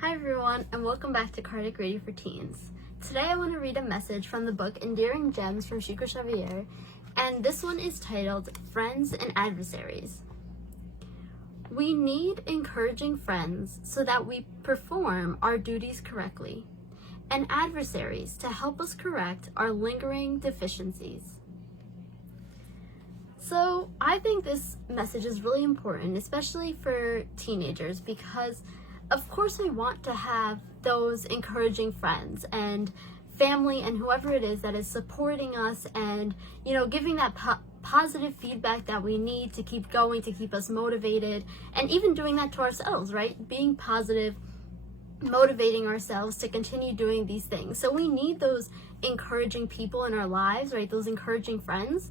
Hi everyone, and welcome back to Kardec Radio for Teens. Today I want to read a message from the book Endearing Gems from Chico Xavier, and this one is titled Friends and Adversaries. We need encouraging friends so that we perform our duties correctly, and adversaries to help us correct our lingering deficiencies. So I think this message is really important, especially for teenagers, because of course we want to have those encouraging friends and family and whoever it is that is supporting us and, giving that positive feedback that we need to keep going, to keep us motivated, and even doing that to ourselves, right? Being positive, motivating ourselves to continue doing these things. So we need those encouraging people in our lives, right? Those encouraging friends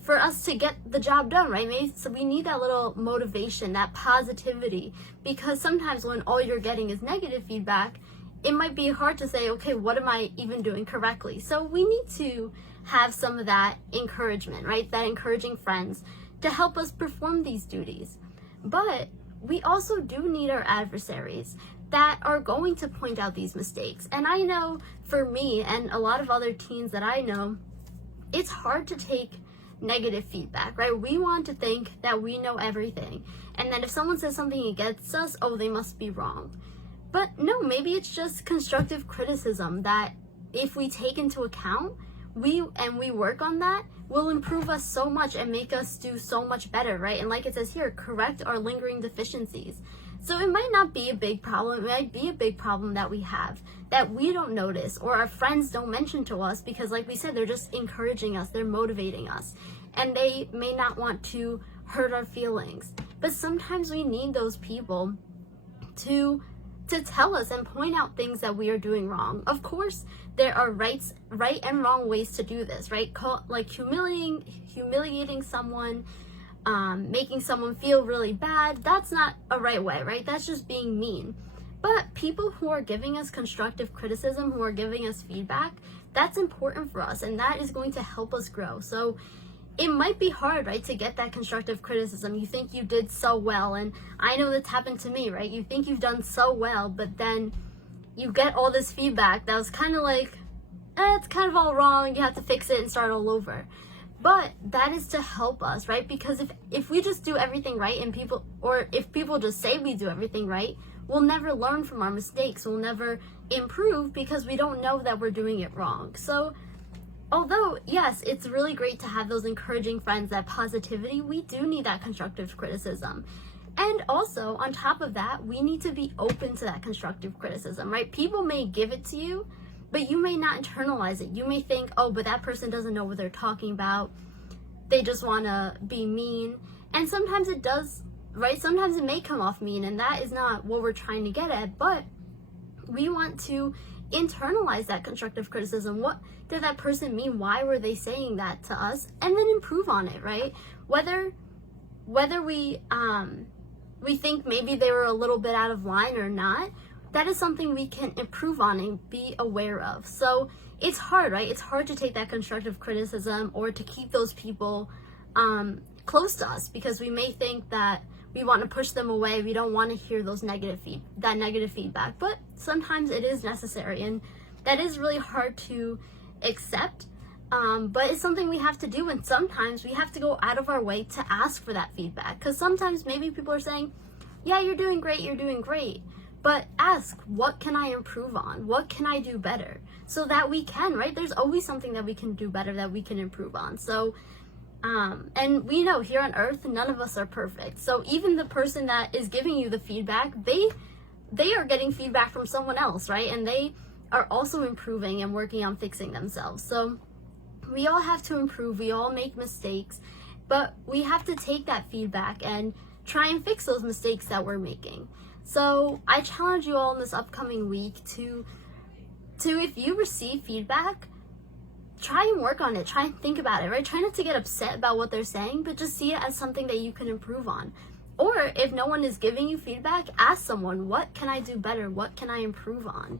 for us to get the job done, right? So we need that little motivation, that positivity, because sometimes when all you're getting is negative feedback, it might be hard to say, okay, what am I even doing correctly? So we need to have some of that encouragement, right? That encouraging friends to help us perform these duties. But we also do need our adversaries that are going to point out these mistakes. And I know for me and a lot of other teens that I know, it's hard to take negative feedback, right? We want to think that we know everything, and that if someone says something against us, oh, they must be wrong. But no, maybe it's just constructive criticism that if we take into account, we work on that, will improve us so much and make us do so much better, right? And like it says here, correct our lingering deficiencies. So it might not be a big problem. It might be a big problem that we have that we don't notice or our friends don't mention to us because, like we said, they're just encouraging us, they're motivating us, and they may not want to hurt our feelings. But sometimes we need those people to tell us and point out things that we are doing wrong. Of course, there are right and wrong ways to do this, right? Like humiliating someone, making someone feel really bad, that's not a right way, right? That's just being mean. But people who are giving us constructive criticism, who are giving us feedback, that's important for us, and that is going to help us grow. So it might be hard, right, to get that constructive criticism. You think you did so well, and I know that's happened to me, right? You think you've done so well, but then you get all this feedback that was kind of like, it's kind of all wrong, you have to fix it and start all over. But that is to help us, right? Because if we just do everything right if people just say we do everything right, we'll never learn from our mistakes. We'll never improve because we don't know that we're doing it wrong. So although, yes, it's really great to have those encouraging friends, that positivity, we do need that constructive criticism. And also, on top of that, we need to be open to that constructive criticism, right? People may give it to you, but you may not internalize it. You may think, oh, but that person doesn't know what they're talking about. They just want to be mean. And sometimes it does, right? Sometimes it may come off mean, and that is not what we're trying to get at. But we want to internalize that constructive criticism. What did that person mean? Why were they saying that to us? And then improve on it, right? Whether we think maybe they were a little bit out of line or not, that is something we can improve on and be aware of. So it's hard, right? It's hard to take that constructive criticism or to keep those people close to us because we may think that we want to push them away. We don't want to hear those negative feedback. But sometimes it is necessary, and that is really hard to accept. But it's something we have to do, and sometimes we have to go out of our way to ask for that feedback. Because sometimes maybe people are saying, yeah, you're doing great. But ask, what can I improve on? What can I do better? So that we can, right? There's always something that we can do better, that we can improve on. So, and we know here on earth, none of us are perfect. So even the person that is giving you the feedback, they are getting feedback from someone else, right? And they are also improving and working on fixing themselves. So we all have to improve. We all make mistakes, but we have to take that feedback and try and fix those mistakes that we're making. So I challenge you all in this upcoming week to if you receive feedback, try and work on it. Try and think about it, right? Try not to get upset about what they're saying, but just see it as something that you can improve on. Or if no one is giving you feedback, ask someone, what can I do better? What can I improve on?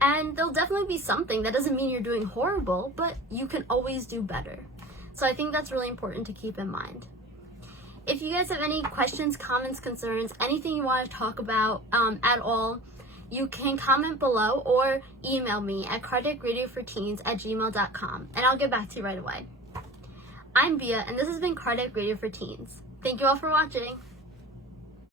And there'll definitely be something. That doesn't mean you're doing horrible, but you can always do better. So I think that's really important to keep in mind. If you guys have any questions, comments, concerns, anything you want to talk about at all, you can comment below or email me at kardecradioforteens@gmail.com, and I'll get back to you right away. I'm Bia, and this has been Kardec Radio for Teens. Thank you all for watching.